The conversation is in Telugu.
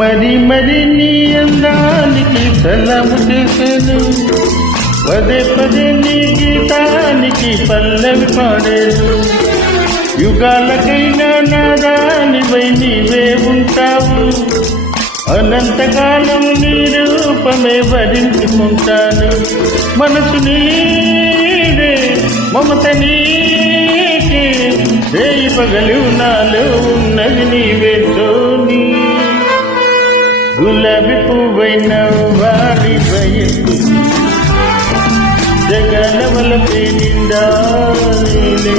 మరి మరి నీ అందానికి సలాము చేశాను, పదే పదే నీ గీతానికి పల్లవి పాడాను. యుగాలకైనా నాదానివై నీవే ఉంటావు, అనంతకాలం నీ రూపమే భరించుకుంటాను. మనసు నీదే, మమత నీకే, రేయి పగలు నాలో ఉన్నది నీవే సోని. గులాబీ పువ్వైన వాడి వయస్సు జగనవలపై నిండాలే.